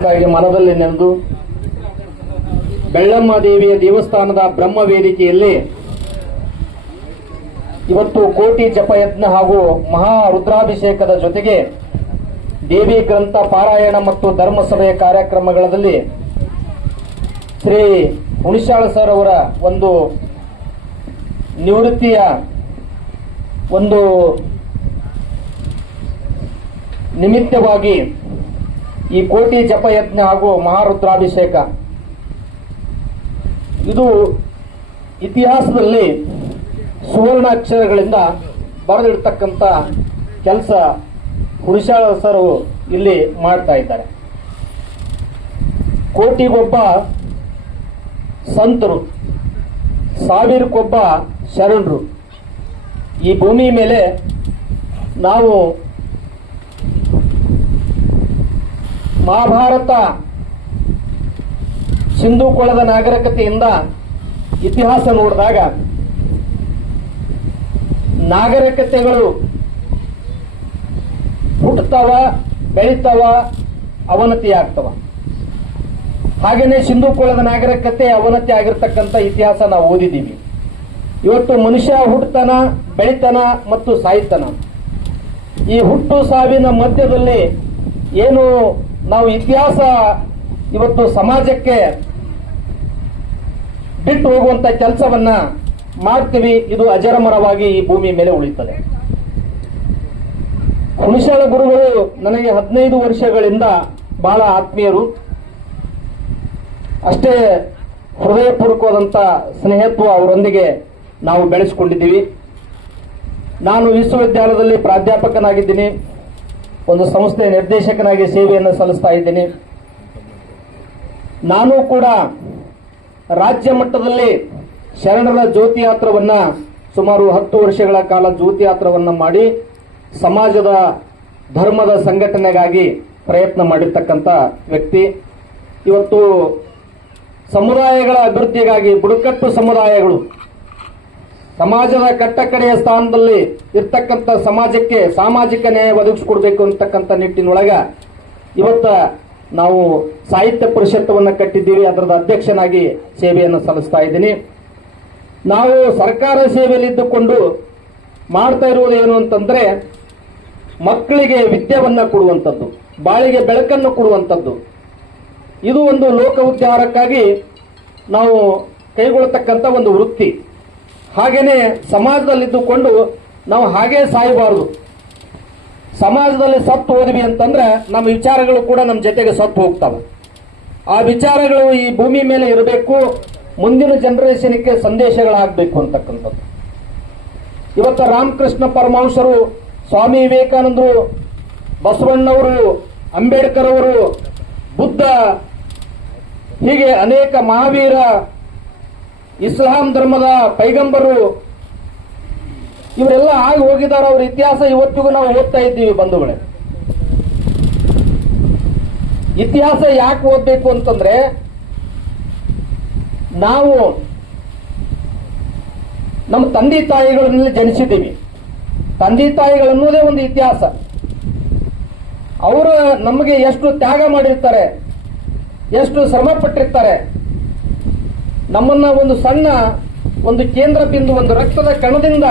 ಮನದಲ್ಲಿ ನೆನೆದು ಬೆಳ್ಳಮ್ಮ ದೇವಿಯ ದೇವಸ್ಥಾನದ ಬ್ರಹ್ಮ ವೇದಿಕೆಯಲ್ಲಿ ಇವತ್ತು ಕೋಟಿ ಜಪಯತ್ನ ಹಾಗೂ ಮಹಾ ರುದ್ರಾಭಿಷೇಕದ ಜೊತೆಗೆ ದೇವಿ ಗ್ರಂಥ ಪಾರಾಯಣ ಮತ್ತು ಧರ್ಮಸಭೆಯ ಕಾರ್ಯಕ್ರಮಗಳಲ್ಲಿ ಶ್ರೀ ಹುಣಿಶಾಳ ಸರ್ ಅವರ ಒಂದು ನಿವೃತ್ತಿಯ ಒಂದು ನಿಮಿತ್ತವಾಗಿ ಈ ಕೋಟಿ ಜಪಯಜ್ಞ ಹಾಗೂ ಮಹಾರುದ್ರಾಭಿಷೇಕ. ಇದು ಇತಿಹಾಸದಲ್ಲಿ ಸುವರ್ಣಾಕ್ಷರಗಳಿಂದ ಬರೆದಿಡ್ತಕ್ಕಂಥ ಕೆಲಸ ಹುಣಿಶಾಳ ಸರ್ ಇಲ್ಲಿ ಮಾಡ್ತಾ ಇದ್ದಾರೆ. ಕೋಟಿಗೊಬ್ಬ ಸಂತರು, ಸಾವಿರಕ್ಕೊಬ್ಬ ಶರಣರು. ಈ ಭೂಮಿ ಮೇಲೆ ನಾವು ಮಹಾಭಾರತ ಸಿಂಧು ಕೊಳದ ನಾಗರಿಕತೆಯಿಂದ ಇತಿಹಾಸ ನೋಡಿದಾಗ ನಾಗರಿಕತೆಗಳು ಹುಟ್ಟುತ್ತವ ಬೆಳಿತಾವ, ಅವನತಿ ಆಗ್ತವ. ಹಾಗೇನೆ ಸಿಂಧು ಕೊಳದ ನಾಗರಿಕತೆ ಅವನತಿ ಆಗಿರ್ತಕ್ಕಂಥ ಇತಿಹಾಸ ನಾವು ಓದಿದ್ದೀವಿ. ಇವತ್ತು ಮನುಷ್ಯ ಹುಟ್ಟತನ ಬೆಳಿತನ ಮತ್ತು ಸಾಯಿತನ. ಈ ಹುಟ್ಟು ಸಾವಿನ ಮಧ್ಯದಲ್ಲಿ ಏನು ನಾವು ಇತಿಹಾಸ ಇವತ್ತು ಸಮಾಜಕ್ಕೆ ಬಿಟ್ಟು ಹೋಗುವಂತ ಕೆಲಸವನ್ನ ಮಾಡ್ತೀವಿ. ಇದು ಅಜರಮರವಾಗಿ ಈ ಭೂಮಿ ಮೇಲೆ ಉಳಿತದೆ ಹುಣಸಾಳ ಗುರುಗಳು ನನಗೆ ಹದಿನೈದು ವರ್ಷಗಳಿಂದ ಬಹಳ ಆತ್ಮೀಯರು. ಅಷ್ಟೇ ಹೃದಯಪೂರ್ವಕವಾದಂಥ ಸ್ನೇಹತ್ವ ಅವರೊಂದಿಗೆ ನಾವು ಬೆಳೆಸಿಕೊಂಡಿದ್ದೀವಿ. ನಾನು ವಿಶ್ವವಿದ್ಯಾಲಯದಲ್ಲಿ ಪ್ರಾಧ್ಯಾಪಕನಾಗಿದ್ದೀನಿ. ಒಂದು ಸಂಸ್ಥೆ ನಿರ್ದೇಶಕನಾಗಿ ಸೇವೆಯನ್ನು ಸಲ್ಲಿಸ್ತಾ ಇದ್ದೀನಿ. ನಾನು ಕೂಡ ರಾಜ್ಯ ಮಟ್ಟದಲ್ಲಿ ಶರಣರ ಜ್ಯೋತಿ ಯಾತ್ರವನ್ನ ಸುಮಾರು ಹತ್ತು ವರ್ಷಗಳ ಕಾಲ ಜ್ಯೋತಿ ಯಾತ್ರವನ್ನ ಮಾಡಿ ಸಮಾಜದ ಧರ್ಮದ ಸಂಘಟನೆಗಾಗಿ ಪ್ರಯತ್ನ ಮಾಡಿರ್ತಕ್ಕಂಥ ವ್ಯಕ್ತಿ. ಇವತ್ತು ಸಮುದಾಯಗಳ ಅಭಿವೃದ್ಧಿಗಾಗಿ ಬುಡಕಟ್ಟು ಸಮುದಾಯಗಳು ಸಮಾಜದ ಕಟ್ಟಕಡೆಯ ಸ್ಥಾನದಲ್ಲಿ ಇರ್ತಕ್ಕಂಥ ಸಮಾಜಕ್ಕೆ ಸಾಮಾಜಿಕ ನ್ಯಾಯ ಒದಗಿಸಿಕೊಡ್ಬೇಕು ಅಂತಕ್ಕಂಥ ನಿಟ್ಟಿನೊಳಗ ಇವತ್ತ ನಾವು ಸಾಹಿತ್ಯ ಪರಿಷತ್ತವನ್ನು ಕಟ್ಟಿದ್ದೀವಿ ಅದರದ ಅಧ್ಯಕ್ಷನಾಗಿ ಸೇವೆಯನ್ನು ಸಲ್ಲಿಸ್ತಾ ಇದ್ದೀನಿ. ನಾವು ಸರ್ಕಾರ ಸೇವೆಯಲ್ಲಿ ಇದ್ದುಕೊಂಡು ಮಾಡ್ತಾ ಇರುವುದು ಏನು ಅಂತಂದ್ರೆ ಮಕ್ಕಳಿಗೆ ವಿದ್ಯೆವನ್ನ ಕೊಡುವಂಥದ್ದು, ಬಾಳಿಗೆ ಬೆಳಕನ್ನು ಕೊಡುವಂಥದ್ದು. ಇದು ಒಂದು ಲೋಕ ಉದ್ಧಾರಕ್ಕಾಗಿ ನಾವು ಕೈಗೊಳ್ಳತಕ್ಕಂಥ ಒಂದು ವೃತ್ತಿ. ಹಾಗೇನೆ ಸಮಾಜದಲ್ಲಿದ್ದುಕೊಂಡು ನಾವು ಹಾಗೇ ಸಾಯಬಾರದು. ಸಮಾಜದಲ್ಲಿ ಸತ್ತು ಹೋದ್ವಿ ಅಂತಂದ್ರೆ ನಮ್ಮ ವಿಚಾರಗಳು ಕೂಡ ನಮ್ಮ ಜೊತೆಗೆ ಸತ್ತು ಹೋಗ್ತವೆ. ಆ ವಿಚಾರಗಳು ಈ ಭೂಮಿ ಮೇಲೆ ಇರಬೇಕು, ಮುಂದಿನ ಜನರೇಷನ್ಗೆ ಸಂದೇಶಗಳಾಗಬೇಕು ಅಂತಕ್ಕಂಥದ್ದು. ಇವತ್ತು ರಾಮಕೃಷ್ಣ ಪರಮಹಂಸರು, ಸ್ವಾಮಿ ವಿವೇಕಾನಂದರು, ಬಸವಣ್ಣವರು, ಅಂಬೇಡ್ಕರ್ ಅವರು, ಬುದ್ಧ, ಹೀಗೆ ಅನೇಕ ಮಹಾವೀರ ಇಸ್ಲಾಂ ಧರ್ಮದ ಪೈಗಂಬರು ಇವರೆಲ್ಲ ಆಗಿ ಹೋಗಿದ್ದಾರೆ, ಅವ್ರ ಇತಿಹಾಸ ಇವತ್ತಿಗೂ ನಾವು ಓದ್ತಾ ಇದ್ದೀವಿ ಬಂಧುಗಳೇ. ಇತಿಹಾಸ ಯಾಕೆ ಓದಬೇಕು ಅಂತಂದ್ರೆ, ನಾವು ನಮ್ಮ ತಂದೆ ತಾಯಿಗಳನ್ನೆಲ್ಲ ಜನಿಸಿದ್ದೀವಿ. ತಂದೆ ತಾಯಿಗಳನ್ನೋದೇ ಒಂದು ಇತಿಹಾಸ. ಅವರು ನಮಗೆ ಎಷ್ಟು ತ್ಯಾಗ ಮಾಡಿರ್ತಾರೆ, ಎಷ್ಟು ಶ್ರಮ ಪಟ್ಟಿರ್ತಾರೆ ನಮ್ಮನ್ನ ಒಂದು ಸಣ್ಣ ಒಂದು ಕೇಂದ್ರ ಬಿಂದು, ಒಂದು ರಕ್ತದ ಕಣದಿಂದ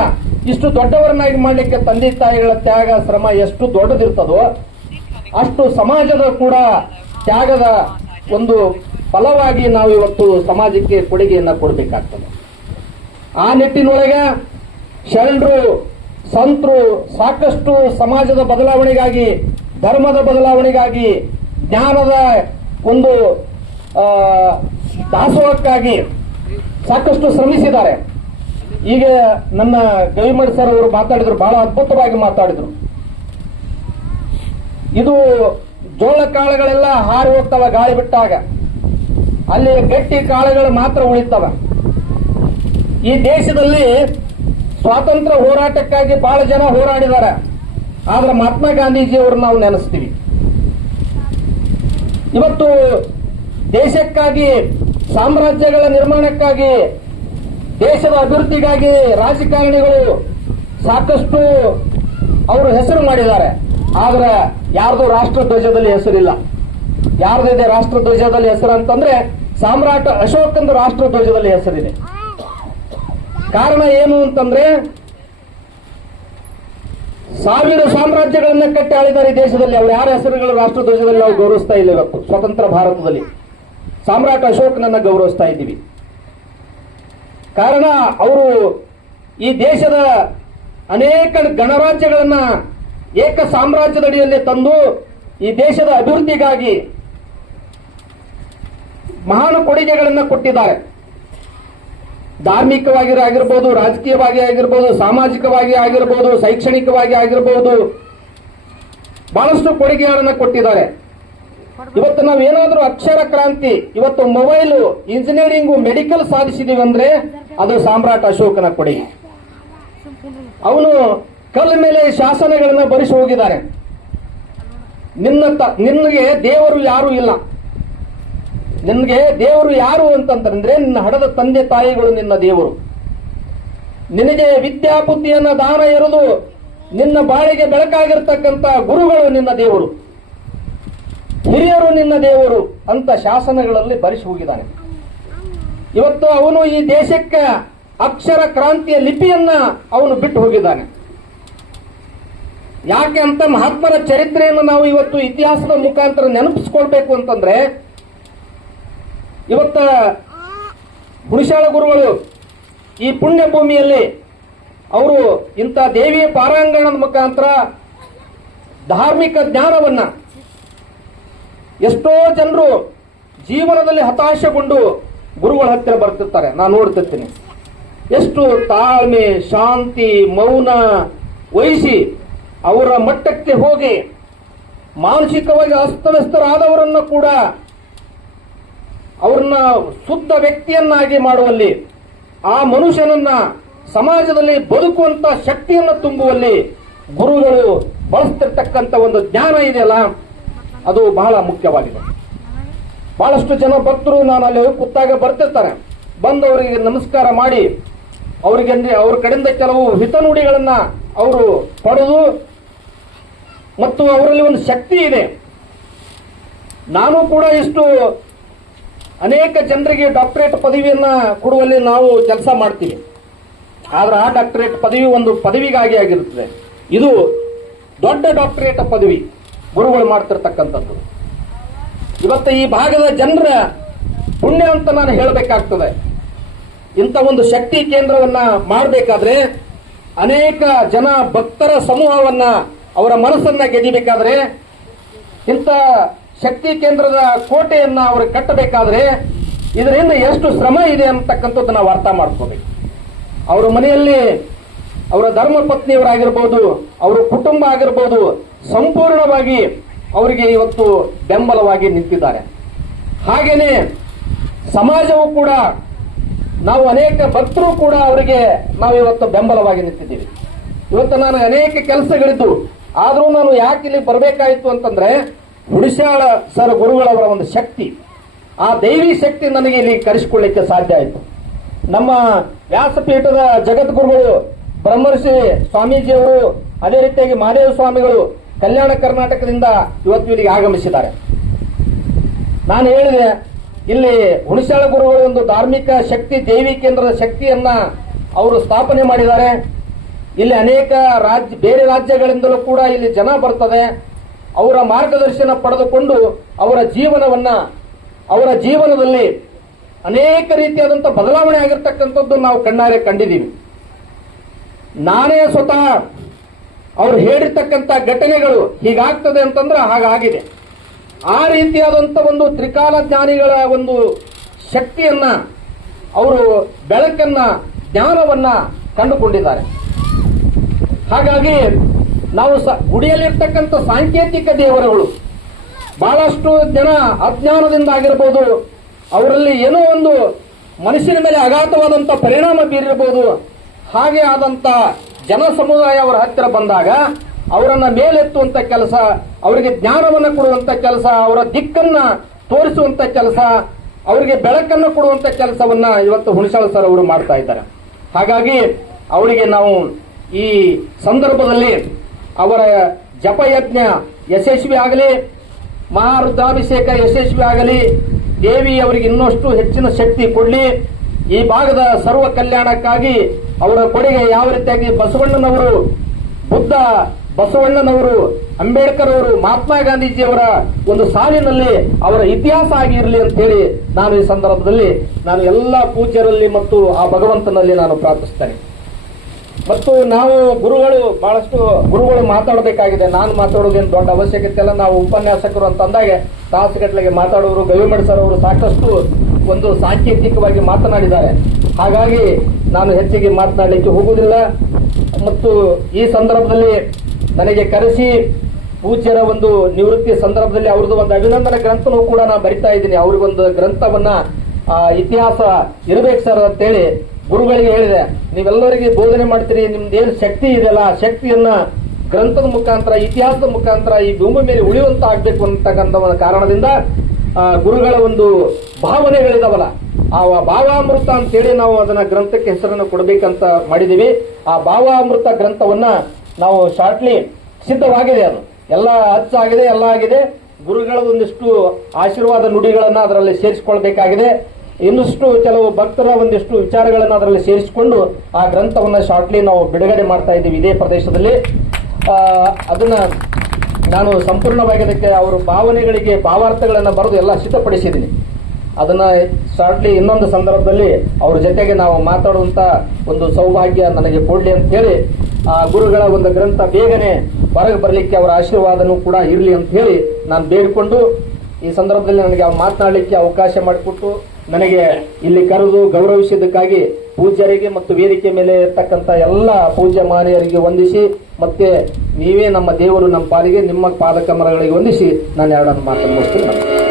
ಇಷ್ಟು ದೊಡ್ಡವರನ್ನಾಗಿ ಮಾಡಲಿಕ್ಕೆ ತಂದೆ ತಾಯಿಗಳ ತ್ಯಾಗ, ಶ್ರಮ ಎಷ್ಟು ದೊಡ್ಡದಿರ್ತದೋ, ಅಷ್ಟು ಸಮಾಜದ ಕೂಡ ತ್ಯಾಗದ ಒಂದು ಫಲವಾಗಿ ನಾವು ಇವತ್ತು ಸಮಾಜಕ್ಕೆ ಕೊಡುಗೆಯನ್ನ ಕೊಡಬೇಕಾಗ್ತದೆ. ಆ ನಿಟ್ಟಿನೊಳಗೆ ಶರಣರು, ಸಂತರು ಸಾಕಷ್ಟು ಸಮಾಜದ ಬದಲಾವಣೆಗಾಗಿ, ಧರ್ಮದ ಬದಲಾವಣೆಗಾಗಿ, ಜ್ಞಾನದ ಒಂದು ದಾಸೋಹಕ್ಕಾಗಿ ಸಾಕಷ್ಟು ಶ್ರಮಿಸಿದ್ದಾರೆ. ಈಗ ನನ್ನ ಗವಿಮಠ ಸರ್ ಅವರು ಮಾತಾಡಿದ್ರು, ಬಹಳ ಅದ್ಭುತವಾಗಿ ಮಾತಾಡಿದ್ರು. ಇದು ಜೋಳ ಕಾಳುಗಳೆಲ್ಲ ಹಾರಿ ಹೋಗ್ತವ ಗಾಳಿ ಬಿಟ್ಟಾಗ. ಅಲ್ಲಿ ಗಟ್ಟಿ ಕಾಳುಗಳು ಮಾತ್ರ ಉಳಿತವ. ಈ ದೇಶದಲ್ಲಿ ಸ್ವಾತಂತ್ರ್ಯ ಹೋರಾಟಕ್ಕಾಗಿ ಬಹಳ ಜನ ಹೋರಾಡಿದ್ದಾರೆ. ಆದ್ರೆ ಮಹಾತ್ಮ ಗಾಂಧೀಜಿಯವರು ನಾವು ನೆನೆಸ್ತೀವಿ. ಇವತ್ತು ದೇಶಕ್ಕಾಗಿ ಸಾಮ್ರಾಜ್ಯಗಳ ನಿರ್ಮಾಣಕ್ಕಾಗಿ, ದೇಶದ ಅಭಿವೃದ್ಧಿಗಾಗಿ ರಾಜಕಾರಣಿಗಳು ಸಾಕಷ್ಟು ಅವರು ಹೆಸರು ಮಾಡಿದ್ದಾರೆ. ಆದರೆ ಯಾರ್ದು ರಾಷ್ಟ್ರ ಧ್ವಜದಲ್ಲಿ ಹೆಸರಿಲ್ಲ. ಯಾರ್ದಿದೆ ರಾಷ್ಟ್ರ ಧ್ವಜದಲ್ಲಿ ಹೆಸರು ಅಂತಂದ್ರೆ ಸಾಮ್ರಾಟ ಅಶೋಕಂದು ರಾಷ್ಟ್ರ ಧ್ವಜದಲ್ಲಿ ಹೆಸರಿದೆ. ಕಾರಣ ಏನು ಅಂತಂದ್ರೆ ಸಾವಿರ ಸಾಮ್ರಾಜ್ಯಗಳನ್ನ ಕಟ್ಟಿ ಆಳಿದ್ದಾರೆ ದೇಶದಲ್ಲಿ. ಅವ್ರು ಯಾರ ಹೆಸರುಗಳು ರಾಷ್ಟ್ರ ಧ್ವಜದಲ್ಲಿ ನಾವು ಗೌರವಿಸ್ತಾ ಇಲ್ಲ ಇವತ್ತು ಸ್ವತಂತ್ರ ಭಾರತದಲ್ಲಿ. ಸಾಮ್ರಾಟ ಅಶೋಕನನ್ನ ಗೌರವಿಸ್ತಾ ಇದ್ದೀವಿ. ಕಾರಣ ಅವರು ಈ ದೇಶದ ಅನೇಕ ಗಣರಾಜ್ಯಗಳನ್ನು ಏಕ ಸಾಮ್ರಾಜ್ಯದಡಿಯಲ್ಲಿ ತಂದು ಈ ದೇಶದ ಅಭಿವೃದ್ಧಿಗಾಗಿ ಮಹಾನ್ ಕೊಡುಗೆಗಳನ್ನು ಕೊಟ್ಟಿದ್ದಾರೆ. ಧಾರ್ಮಿಕವಾಗಿ ಆಗಿರ್ಬೋದು, ರಾಜಕೀಯವಾಗಿ ಆಗಿರ್ಬೋದು, ಸಾಮಾಜಿಕವಾಗಿ ಆಗಿರ್ಬೋದು, ಶೈಕ್ಷಣಿಕವಾಗಿ ಆಗಿರ್ಬೋದು, ಬಹಳಷ್ಟು ಕೊಡುಗೆಗಳನ್ನು ಕೊಟ್ಟಿದ್ದಾರೆ. ಇವತ್ತು ನಾವು ಏನಾದರೂ ಅಕ್ಷರ ಕ್ರಾಂತಿ, ಇವತ್ತು ಮೊಬೈಲ್ ಇಂಜಿನಿಯರಿಂಗು ಮೆಡಿಕಲ್ ಸಾಧಿಸಿದೀವಿ ಅಂದ್ರೆ ಅದು ಸಾಮ್ರಾಟ ಅಶೋಕನ ಕೊಡಿ. ಅವನು ಕಲ್ ಮೇಲೆ ಶಾಸನಗಳನ್ನ ಬರಿಸಿ ಹೋಗಿದ್ದಾರೆ. ನಿನ್ನ ನಿನ್ಗೆ ದೇವರು ಯಾರು ಇಲ್ಲ. ನಿನ್ಗೆ ದೇವರು ಯಾರು ಅಂತಂದ್ರೆ ನಿನ್ನ ಹಡದ ತಂದೆ ತಾಯಿಗಳು ನಿನ್ನ ದೇವರು. ನಿನಗೆ ವಿದ್ಯಾಬುದ್ಧಿಯನ್ನ ದಾನ ಎರೆದು ನಿನ್ನ ಬಾಳಿಗೆ ಬೆಳಕಾಗಿರ್ತಕ್ಕಂಥ ಗುರುಗಳು ನಿನ್ನ ದೇವರು. ಹಿರಿಯರು ನಿನ್ನ ದೇವರು ಅಂತ ಶಾಸನಗಳಲ್ಲಿ ಬರಿಸಿ ಹೋಗಿದ್ದಾನೆ. ಇವತ್ತು ಅವನು ಈ ದೇಶಕ್ಕೆ ಅಕ್ಷರ ಕ್ರಾಂತಿಯ ಲಿಪಿಯನ್ನ ಅವನು ಬಿಟ್ಟು ಹೋಗಿದ್ದಾನೆ. ಯಾಕೆ ಅಂತ ಮಹಾತ್ಮರ ಚರಿತ್ರೆಯನ್ನು ನಾವು ಇವತ್ತು ಇತಿಹಾಸದ ಮುಖಾಂತರ ನೆನಪಿಸ್ಕೊಳ್ಬೇಕು ಅಂತಂದ್ರೆ, ಇವತ್ತ ಹುಣಸಾಳ ಗುರುಗಳು ಈ ಪುಣ್ಯ ಭೂಮಿಯಲ್ಲಿ ಅವರು ಇಂಥ ದೇವಿಯ ಪಾರಾಂಗಣದ ಮುಖಾಂತರ ಧಾರ್ಮಿಕ ಜ್ಞಾನವನ್ನ ಎಷ್ಟೋ ಜನರು ಜೀವನದಲ್ಲಿ ಹತಾಶೆಗೊಂಡು ಗುರುಗಳ ಹತ್ತಿರ ಬರ್ತಿರ್ತಾರೆ. ನಾನು ನೋಡ್ತಿರ್ತೀನಿ. ಎಷ್ಟು ತಾಳ್ಮೆ, ಶಾಂತಿ, ಮೌನ ವಹಿಸಿ ಅವರ ಮಟ್ಟಕ್ಕೆ ಹೋಗಿ ಮಾನಸಿಕವಾಗಿ ಅಸ್ತವ್ಯಸ್ತರಾದವರನ್ನು ಕೂಡ ಅವ್ರನ್ನ ಶುದ್ಧ ವ್ಯಕ್ತಿಯನ್ನಾಗಿ ಮಾಡುವಲ್ಲಿ, ಆ ಮನುಷ್ಯನನ್ನ ಸಮಾಜದಲ್ಲಿ ಬದುಕುವಂತ ಶಕ್ತಿಯನ್ನು ತುಂಬುವಲ್ಲಿ ಗುರುಗಳು ಬಳಸ್ತಿರ್ತಕ್ಕಂಥ ಒಂದು ಜ್ಞಾನ ಇದೆಯಲ್ಲ ಅದು ಬಹಳ ಮುಖ್ಯವಾಗಿದೆ. ಬಹಳಷ್ಟು ಜನ ಭಕ್ತರು ನಾನು ಅಲ್ಲಿ ಕೂತಾಗ ಬರ್ತಿರ್ತಾರೆ. ಬಂದು ಅವರಿಗೆ ನಮಸ್ಕಾರ ಮಾಡಿ, ಅವರಿಗೆ ಅವ್ರ ಕಡೆಯಿಂದ ಕೆಲವು ಹಿತನುಡಿಗಳನ್ನ ಅವರು ಪಡೆದು ಮತ್ತು ಅವರಲ್ಲಿ ಒಂದು ಶಕ್ತಿ ಇದೆ. ನಾನು ಕೂಡ ಇಷ್ಟು ಅನೇಕ ಜನರಿಗೆ ಡಾಕ್ಟರೇಟ್ ಪದವಿಯನ್ನ ಕೊಡುವಲ್ಲಿ ನಾವು ಕೆಲಸ ಮಾಡ್ತೀವಿ. ಆದ್ರೆ ಆ ಡಾಕ್ಟರೇಟ್ ಪದವಿ ಒಂದು ಪದವಿಗಾಗಿ ಆಗಿರುತ್ತದೆ. ಇದು ದೊಡ್ಡ ಡಾಕ್ಟರೇಟ್ ಪದವಿ. ಗುರುಗಳು ಮಾಡ್ತಿರ್ತಕ್ಕಂಥದ್ದು. ಇವತ್ತು ಈ ಭಾಗದ ಜನರ ಪುಣ್ಯ ಅಂತ ನಾನು ಹೇಳಬೇಕಾಗ್ತದೆ. ಇಂಥ ಒಂದು ಶಕ್ತಿ ಕೇಂದ್ರವನ್ನ ಮಾಡಬೇಕಾದ್ರೆ ಅನೇಕ ಜನ ಭಕ್ತರ ಸಮೂಹವನ್ನ ಅವರ ಮನಸ್ಸನ್ನ ಗೆದಿಬೇಕಾದ್ರೆ ಇಂಥ ಶಕ್ತಿ ಕೇಂದ್ರದ ಕೋಟೆಯನ್ನ ಅವರು ಕಟ್ಟಬೇಕಾದ್ರೆ ಇದರಿಂದ ಎಷ್ಟು ಶ್ರಮ ಇದೆ ಅಂತಕ್ಕಂಥದ್ದು ನಾವು ಅರ್ಥ ಮಾಡ್ಕೋಬೇಕು. ಅವರ ಮನೆಯಲ್ಲಿ ಅವರ ಧರ್ಮ ಪತ್ನಿಯವರಾಗಿರ್ಬೋದು, ಅವರ ಕುಟುಂಬ ಆಗಿರ್ಬೋದು ಸಂಪೂರ್ಣವಾಗಿ ಅವರಿಗೆ ಇವತ್ತು ಬೆಂಬಲವಾಗಿ ನಿಂತಿದ್ದಾರೆ. ಹಾಗೇನೆ ಸಮಾಜವು ಕೂಡ ನಾವು ಅನೇಕ ಭಕ್ತರು ಕೂಡ ಅವರಿಗೆ ನಾವು ಇವತ್ತು ಬೆಂಬಲವಾಗಿ ನಿಂತಿದ್ದೀವಿ. ಇವತ್ತು ನಾನು ಅನೇಕ ಕೆಲಸಗಳಿದ್ದು, ಆದರೂ ನಾನು ಯಾಕೆ ಇಲ್ಲಿ ಬರಬೇಕಾಯಿತು ಅಂತಂದ್ರೆ ಹುಡಿಶಾಳ ಸರ್ ಗುರುಗಳವರ ಒಂದು ಶಕ್ತಿ. ಆ ದೈವಿ ಶಕ್ತಿ ನನಗೆ ಇಲ್ಲಿ ಕರೆಸಿಕೊಳ್ಳಿಕ್ಕೆ ಸಾಧ್ಯ ಆಯಿತು. ನಮ್ಮ ವ್ಯಾಸಪೀಠದ ಜಗದ್ಗುರುಗಳು ಬ್ರಹ್ಮರ್ಷಿ ಸ್ವಾಮೀಜಿಯವರು, ಅದೇ ರೀತಿಯಾಗಿ ಮಹಾದೇವ ಸ್ವಾಮಿಗಳು ಕಲ್ಯಾಣ ಕರ್ನಾಟಕದಿಂದ ಇವತ್ತು ಇಲ್ಲಿಗೆ ಆಗಮಿಸಿದ್ದಾರೆ. ನಾನು ಹೇಳಿದೆ, ಇಲ್ಲಿ ಹುಣಸಾಳ ಗುರುಗಳು ಒಂದು ಧಾರ್ಮಿಕ ಶಕ್ತಿ, ದೇವಿ ಕೇಂದ್ರದ ಶಕ್ತಿಯನ್ನ ಅವರು ಸ್ಥಾಪನೆ ಮಾಡಿದ್ದಾರೆ. ಇಲ್ಲಿ ಅನೇಕ ರಾಜ್ಯ, ಬೇರೆ ರಾಜ್ಯಗಳಿಂದಲೂ ಕೂಡ ಇಲ್ಲಿ ಜನ ಬರ್ತದೆ. ಅವರ ಮಾರ್ಗದರ್ಶನ ಪಡೆದುಕೊಂಡು ಅವರ ಜೀವನವನ್ನ, ಅವರ ಜೀವನದಲ್ಲಿ ಅನೇಕ ರೀತಿಯಾದಂಥ ಬದಲಾವಣೆ ಆಗಿರ್ತಕ್ಕಂಥದ್ದು ನಾವು ಕಣ್ಣಾರೆ ಕಂಡಿದ್ದೀವಿ. ನಾನೇ ಸ್ವತಃ ಅವ್ರು ಹೇಳಿರ್ತಕ್ಕಂಥ ಘಟನೆಗಳು ಹೀಗಾಗ್ತದೆ ಅಂತಂದ್ರೆ ಹಾಗಾಗಿದೆ. ಆ ರೀತಿಯಾದಂಥ ಒಂದು ತ್ರಿಕಾಲ ಜ್ಞಾನಿಗಳ ಒಂದು ಶಕ್ತಿಯನ್ನ ಅವರು ಬೆಳಕನ್ನ ಜ್ಞಾನವನ್ನ ಕಂಡುಕೊಂಡಿದ್ದಾರೆ. ಹಾಗಾಗಿ ನಾವು ಸ- ಗುಡಿಯಲ್ಲಿರ್ತಕ್ಕಂಥ ಸಾಂಕೇತಿಕ ದೇವರುಗಳು ಬಹಳಷ್ಟು ಜನ ಅಜ್ಞಾನದಿಂದ ಆಗಿರ್ಬೋದು, ಅವರಲ್ಲಿ ಏನೋ ಒಂದು ಮನುಷ್ಯನ ಮೇಲೆ ಅಗಾಧವಾದಂಥ ಪರಿಣಾಮ ಬೀರಿರ್ಬೋದು, ಹಾಗೆ ಆದಂತ ಜನ ಸಮುದಾಯ ಅವರ ಹತ್ತಿರ ಬಂದಾಗ ಅವರನ್ನ ಮೇಲೆತ್ತುವಂತ ಕೆಲಸ, ಅವರಿಗೆ ಜ್ಞಾನವನ್ನು ಕೊಡುವಂತ ಕೆಲಸ, ಅವರ ದಿಕ್ಕನ್ನ ತೋರಿಸುವಂತ ಕೆಲಸ, ಅವರಿಗೆ ಬೆಳಕನ್ನು ಕೊಡುವಂತ ಕೆಲಸವನ್ನ ಇವತ್ತು ಹುಣಸಾಳ ಸರ್ ಅವರು ಮಾಡ್ತಾ ಇದ್ದಾರೆ. ಹಾಗಾಗಿ ಅವರಿಗೆ ನಾವು ಈ ಸಂದರ್ಭದಲ್ಲಿ ಅವರ ಜಪಯಜ್ಞ ಯಶಸ್ವಿ ಆಗಲಿ ಮಹಾರುದ್ರಾಭಿಷೇಕ ಯಶಸ್ವಿ ಆಗಲಿ, ದೇವಿ ಅವರಿಗೆ ಇನ್ನಷ್ಟು ಹೆಚ್ಚಿನ ಶಕ್ತಿ ಕೊಡಲಿ, ಈ ಭಾಗದ ಸರ್ವ ಕಲ್ಯಾಣಕ್ಕಾಗಿ ಅವರ ಕೊಡುಗೆ ಯಾವ ರೀತಿಯಾಗಿ ಬಸವಣ್ಣನವರು, ಬುದ್ಧ ಬಸವಣ್ಣನವರು, ಅಂಬೇಡ್ಕರ್ ಅವರು, ಮಹಾತ್ಮ ಗಾಂಧೀಜಿಯವರ ಒಂದು ಸಾಲಿನಲ್ಲಿ ಅವರ ಇತಿಹಾಸ ಆಗಿರಲಿ ಅಂತ ಹೇಳಿ ನಾನು ಈ ಸಂದರ್ಭದಲ್ಲಿ ನಾನು ಎಲ್ಲ ಪೂಜ್ಯರಲ್ಲಿ ಮತ್ತು ಆ ಭಗವಂತನಲ್ಲಿ ನಾನು ಪ್ರಾರ್ಥಿಸ್ತೇನೆ. ಮತ್ತು ನಾವು ಗುರುಗಳು, ಬಹಳಷ್ಟು ಗುರುಗಳು ಮಾತಾಡಬೇಕಾಗಿದೆ. ನಾನು ಮಾತಾಡೋದೇನು ದೊಡ್ಡ ಅವಶ್ಯಕತೆ ಇಲ್ಲ. ನಾವು ಉಪನ್ಯಾಸಕರು ಅಂತ ಅಂದಾಗ ತಾಸುಗಟ್ಟಲೆಗೆ ಮಾತಾಡೋರು, ಗವಿಮಠ ಸರ್ ಅವರು ಸಾಕಷ್ಟು ಒಂದು ಸಾಂಕೇತಿಕವಾಗಿ ಮಾತನಾಡಿದ್ದಾರೆ. ಹಾಗಾಗಿ ನಾನು ಹೆಚ್ಚಿಗೆ ಮಾತನಾಡಲಿಕ್ಕೆ ಹೋಗುವುದಿಲ್ಲ. ಮತ್ತು ಈ ಸಂದರ್ಭದಲ್ಲಿ ನನಗೆ ಕರೆಸಿ ಪೂಜ್ಯರ ಒಂದು ನಿವೃತ್ತಿ ಸಂದರ್ಭದಲ್ಲಿ ಅವ್ರದ್ದು ಒಂದು ಅಭಿನಂದನ ಗ್ರಂಥನೂ ಕೂಡ ನಾನು ಬರಿತಾ ಇದ್ದೀನಿ. ಅವ್ರಿಗೊಂದು ಗ್ರಂಥವನ್ನ ಇತಿಹಾಸ ಇರಬೇಕು ಸರ್ ಅಂತೇಳಿ ಗುರುಗಳಿಗೆ ಹೇಳಿದೆ. ನೀವೆಲ್ಲರಿಗೆ ಬೋಧನೆ ಮಾಡ್ತೀರಿ ನಿಮ್ದು ಏನು ಶಕ್ತಿ ಇದೆಯಲ್ಲ ಶಕ್ತಿಯನ್ನ ಗ್ರಂಥದ ಮುಖಾಂತರ, ಇತಿಹಾಸದ ಮುಖಾಂತರ ಈ ಭೂಮಿ ಮೇಲೆ ಉಳಿಯುವಂತ ಆಗ್ಬೇಕು ಅಂತಕ್ಕಂಥ ಒಂದು ಕಾರಣದಿಂದ ಗುರುಗಳ ಒಂದು ಭಾವನೆಗಳಿದಾವಲ್ಲ. ಆ ಭಾವಾಮೃತ ಅಂತೇಳಿ ನಾವು ಅದನ್ನ ಗ್ರಂಥಕ್ಕೆ ಹೆಸರನ್ನು ಕೊಡಬೇಕಂತ ಮಾಡಿದೀವಿ. ಆ ಭಾವಾಮೃತ ಗ್ರಂಥವನ್ನ ನಾವು ಶಾರ್ಟ್ಲಿ ಸಿದ್ಧವಾಗಿದೆ ಅದು. ಎಲ್ಲ ಹಚ್ಚಾಗಿದೆ ಎಲ್ಲ ಆಗಿದೆ. ಗುರುಗಳ ಒಂದಿಷ್ಟು ಆಶೀರ್ವಾದ ನುಡಿಗಳನ್ನ ಅದರಲ್ಲಿ ಸೇರಿಸಿಕೊಳ್ಬೇಕಾಗಿದೆ. ಇನ್ನಷ್ಟು ಕೆಲವು ಭಕ್ತರ ಒಂದಿಷ್ಟು ವಿಚಾರಗಳನ್ನ ಅದರಲ್ಲಿ ಸೇರಿಸಿಕೊಂಡು ಆ ಗ್ರಂಥವನ್ನ ಶಾರ್ಟ್ಲಿ ನಾವು ಬಿಡುಗಡೆ ಮಾಡ್ತಾ ಇದ್ದೀವಿ ಇದೇ ಪ್ರದೇಶದಲ್ಲಿ. ಅದನ್ನ ನಾನು ಸಂಪೂರ್ಣವಾಗಿ ಅದಕ್ಕೆ ಅವರ ಭಾವನೆಗಳಿಗೆ, ಭಾವಾರ್ಥಗಳನ್ನು ಬರೆದು ಎಲ್ಲ ಸಿದ್ಧಪಡಿಸಿದ್ದೀನಿ. ಅದನ್ನ ಶಾರ್ಟ್ಲಿ ಇನ್ನೊಂದು ಸಂದರ್ಭದಲ್ಲಿ ಅವ್ರ ಜೊತೆಗೆ ನಾವು ಮಾತಾಡುವಂತ ಒಂದು ಸೌಭಾಗ್ಯ ನನಗೆ ಕೊಡ್ಲಿ ಅಂತ ಹೇಳಿ, ಆ ಗುರುಗಳ ಒಂದು ಗ್ರಂಥ ಬೇಗನೆ ಹೊರಗೆ ಬರಲಿಕ್ಕೆ ಅವರ ಆಶೀರ್ವಾದನೂ ಕೂಡ ಇರಲಿ ಅಂತ ಹೇಳಿ ನಾನು ಬೇಡಿಕೊಂಡು ಈ ಸಂದರ್ಭದಲ್ಲಿ ನನಗೆ ಮಾತನಾಡಲಿಕ್ಕೆ ಅವಕಾಶ ಮಾಡಿಕೊಟ್ಟು ನನಗೆ ಇಲ್ಲಿ ಕರೆದು ಗೌರವಿಸಿದ್ದಕ್ಕಾಗಿ ಪೂಜ್ಯರಿಗೆ ಮತ್ತು ವೇದಿಕೆ ಮೇಲೆ ಇರ್ತಕ್ಕಂಥ ಎಲ್ಲ ಪೂಜ್ಯ ಮಾರಿಯರಿಗೆ ವಂದಿಸಿ, ಮತ್ತೆ ನೀವೇ ನಮ್ಮ ದೇವರು ನಮ್ಮ ಪಾಲಿಗೆ, ನಿಮ್ಮ ಪಾದಕಮರಗಳಿಗೆ ವಂದಿಸಿ ನಾನು ಎರಡನ್ನು ಮಾತನ್ನು ಮುಗಿಸ್ತೀನಿ.